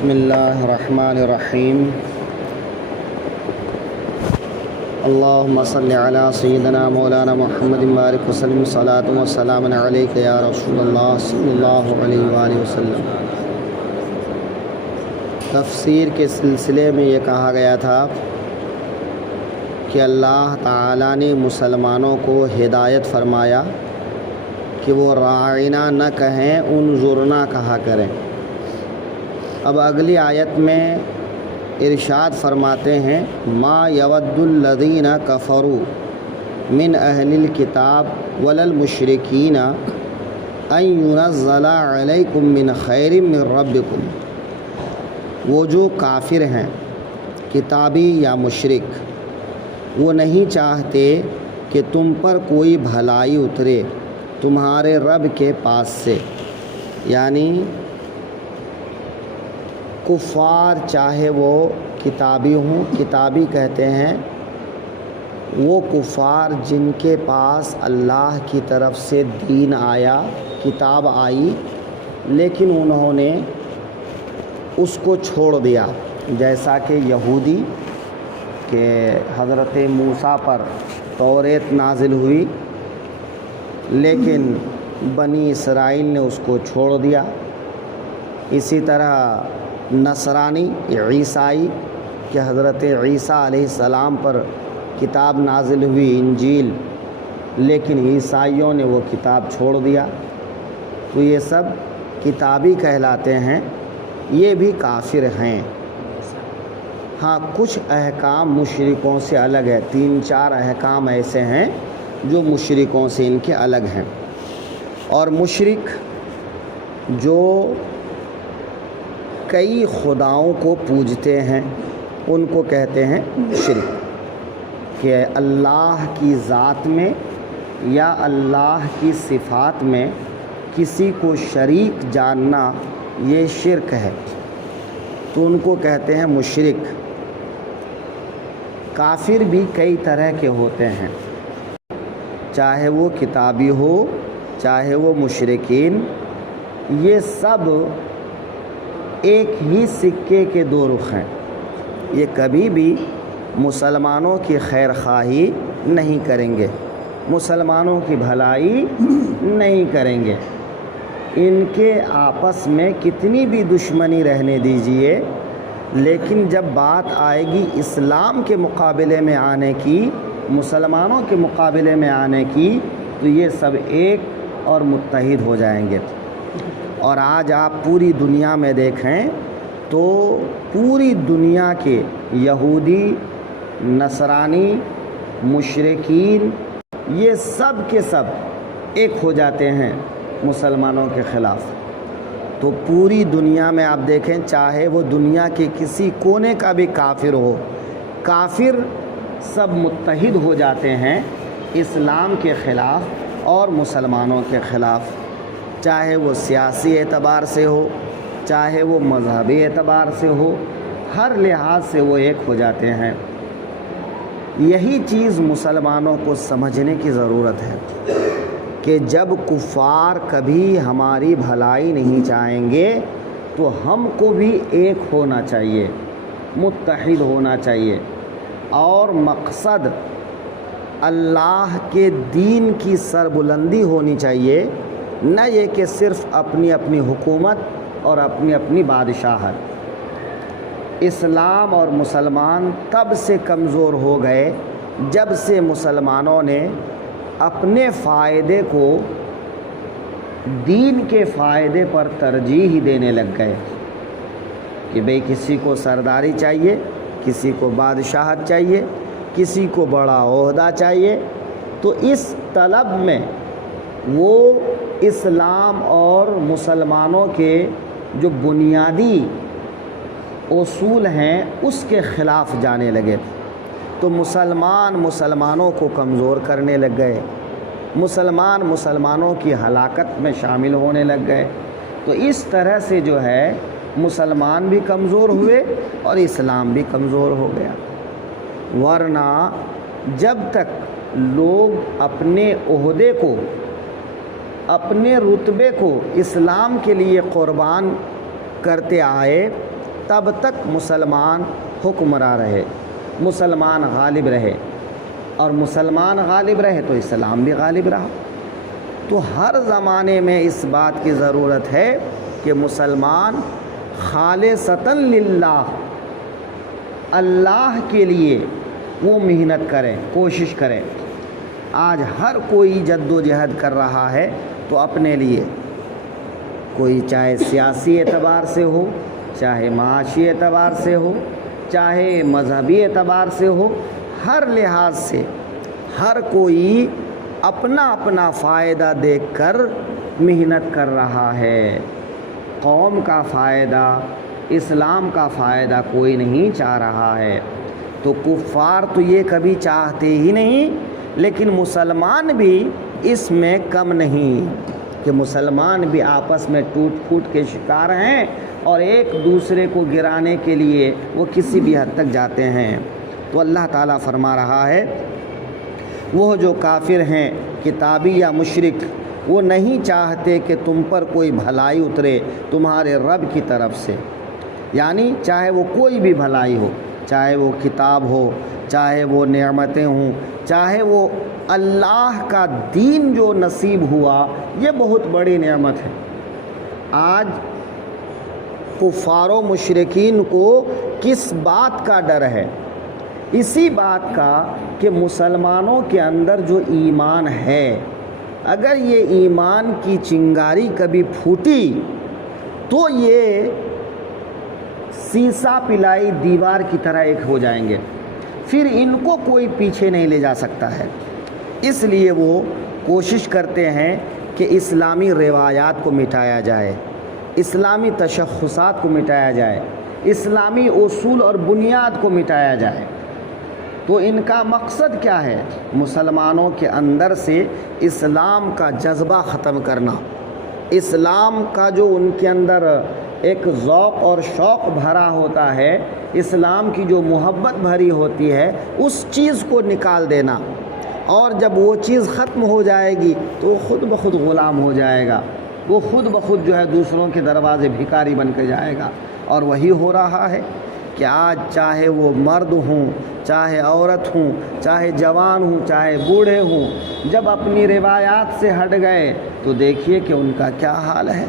بسم اللہ الرحمن الرحیم اللہم صلی علی سیدنا مولانا محمد بارک وسلم صلاۃ و سلام علیک یا رسول اللہ صلی اللہ علیہ وآلہ وسلم۔ تفسیر کے سلسلے میں یہ کہا گیا تھا کہ اللہ تعالیٰ نے مسلمانوں کو ہدایت فرمایا کہ وہ راعنا نہ کہیں انظرنا کہا کریں۔ اب اگلی آیت میں ارشاد فرماتے ہیں ما یود الذین کفروا من اہل الکتاب ولا المشرکین ان ینزل علیکم من خیر من ربکم۔ وہ جو کافر ہیں کتابی یا مشرک وہ نہیں چاہتے کہ تم پر کوئی بھلائی اترے تمہارے رب کے پاس سے، یعنی کفار چاہے وہ کتابی ہوں، کتابی کہتے ہیں وہ کفار جن کے پاس اللہ کی طرف سے دین آیا، کتاب آئی، لیکن انہوں نے اس کو چھوڑ دیا، جیسا کہ یہودی کہ حضرت موسیٰ پر توریت نازل ہوئی لیکن بنی اسرائیل نے اس کو چھوڑ دیا۔ اسی طرح نصرانی عیسائی کہ حضرت عیسیٰ علیہ السلام پر کتاب نازل ہوئی انجیل، لیکن عیسائیوں نے وہ کتاب چھوڑ دیا، تو یہ سب کتابی کہلاتے ہیں، یہ بھی کافر ہیں۔ ہاں کچھ احکام مشرکوں سے الگ ہے، 3-4 احکام ایسے ہیں جو مشرکوں سے ان کے الگ ہیں۔ اور مشرک جو کئی خداؤں کو پوجتے ہیں ان کو کہتے ہیں مشرک، کہ اللہ کی ذات میں یا اللہ کی صفات میں کسی کو شریک جاننا یہ شرک ہے، تو ان کو کہتے ہیں مشرک۔ کافر بھی کئی طرح کے ہوتے ہیں، چاہے وہ کتابی ہو چاہے وہ مشرکین، یہ سب ایک ہی سکے کے دو رخ ہیں، یہ کبھی بھی مسلمانوں کی خیر خواہی نہیں کریں گے، مسلمانوں کی بھلائی نہیں کریں گے۔ ان کے آپس میں کتنی بھی دشمنی رہنے دیجئے، لیکن جب بات آئے گی اسلام کے مقابلے میں آنے کی، مسلمانوں کے مقابلے میں آنے کی، تو یہ سب ایک اور متحد ہو جائیں گے۔ اور آج آپ پوری دنیا میں دیکھیں تو پوری دنیا کے یہودی، نصرانی، مشرکین یہ سب کے سب ایک ہو جاتے ہیں مسلمانوں کے خلاف۔ تو پوری دنیا میں آپ دیکھیں، چاہے وہ دنیا کے کسی کونے کا بھی کافر ہو، کافر سب متحد ہو جاتے ہیں اسلام کے خلاف اور مسلمانوں کے خلاف، چاہے وہ سیاسی اعتبار سے ہو چاہے وہ مذہبی اعتبار سے ہو، ہر لحاظ سے وہ ایک ہو جاتے ہیں۔ یہی چیز مسلمانوں کو سمجھنے کی ضرورت ہے کہ جب کفار کبھی ہماری بھلائی نہیں چاہیں گے تو ہم کو بھی ایک ہونا چاہیے، متحد ہونا چاہیے، اور مقصد اللہ کے دین کی سربلندی ہونی چاہیے، نہ یہ کہ صرف اپنی اپنی حکومت اور اپنی اپنی بادشاہت۔ اسلام اور مسلمان تب سے کمزور ہو گئے جب سے مسلمانوں نے اپنے فائدے کو دین کے فائدے پر ترجیح دینے لگ گئے کہ بھئی کسی کو سرداری چاہیے، کسی کو بادشاہت چاہیے، کسی کو بڑا عہدہ چاہیے، تو اس طلب میں وہ اسلام اور مسلمانوں کے جو بنیادی اصول ہیں اس کے خلاف جانے لگے، تو مسلمانوں کو کمزور کرنے لگ گئے، مسلمانوں کی ہلاکت میں شامل ہونے لگ گئے۔ تو اس طرح سے جو ہے مسلمان بھی کمزور ہوئے اور اسلام بھی کمزور ہو گیا۔ ورنہ جب تک لوگ اپنے عہدے کو، اپنے رتبے کو اسلام کے لیے قربان کرتے آئے تب تک مسلمان حکمراں رہے، مسلمان غالب رہے، اور مسلمان غالب رہے تو اسلام بھی غالب رہا۔ تو ہر زمانے میں اس بات کی ضرورت ہے کہ مسلمان خالصتاً للہ، اللہ کے لیے وہ محنت کریں، کوشش کریں۔ آج ہر کوئی جد و جہد کر رہا ہے تو اپنے لیے، کوئی چاہے سیاسی اعتبار سے ہو، چاہے معاشی اعتبار سے ہو، چاہے مذہبی اعتبار سے ہو، ہر لحاظ سے ہر کوئی اپنا اپنا فائدہ دیکھ کر محنت کر رہا ہے۔ قوم کا فائدہ، اسلام کا فائدہ کوئی نہیں چاہ رہا ہے۔ تو کفار تو یہ کبھی چاہتے ہی نہیں، لیکن مسلمان بھی اس میں کم نہیں کہ مسلمان بھی آپس میں ٹوٹ پھوٹ کے شکار ہیں اور ایک دوسرے کو گرانے کے لیے وہ کسی بھی حد تک جاتے ہیں۔ تو اللہ تعالیٰ فرما رہا ہے وہ جو کافر ہیں کتابی یا مشرک، وہ نہیں چاہتے کہ تم پر کوئی بھلائی اترے تمہارے رب کی طرف سے، یعنی چاہے وہ کوئی بھی بھلائی ہو، چاہے وہ کتاب ہو، چاہے وہ نعمتیں ہوں، چاہے وہ اللہ کا دین جو نصیب ہوا، یہ بہت بڑی نعمت ہے۔ آج کفار و مشرکین کو کس بات کا ڈر ہے؟ اسی بات کا کہ مسلمانوں کے اندر جو ایمان ہے، اگر یہ ایمان کی چنگاری کبھی پھوٹی تو یہ سیسا پلائی دیوار کی طرح ایک ہو جائیں گے، پھر ان کو کوئی پیچھے نہیں لے جا سکتا ہے۔ اس لیے وہ کوشش کرتے ہیں کہ اسلامی روایات کو مٹایا جائے، اسلامی تشخصات کو مٹایا جائے، اسلامی اصول اور بنیاد کو مٹایا جائے۔ تو ان کا مقصد کیا ہے؟ مسلمانوں کے اندر سے اسلام کا جذبہ ختم کرنا، اسلام کا جو ان کے اندر ایک ذوق اور شوق بھرا ہوتا ہے، اسلام کی جو محبت بھری ہوتی ہے، اس چیز کو نکال دینا۔ اور جب وہ چیز ختم ہو جائے گی تو وہ خود بخود غلام ہو جائے گا، وہ خود بخود جو ہے دوسروں کے دروازے بھکاری بن کے جائے گا۔ اور وہی ہو رہا ہے کہ آج چاہے وہ مرد ہوں، چاہے عورت ہوں، چاہے جوان ہوں، چاہے بوڑھے ہوں، جب اپنی روایات سے ہٹ گئے تو دیکھیے کہ ان کا کیا حال ہے۔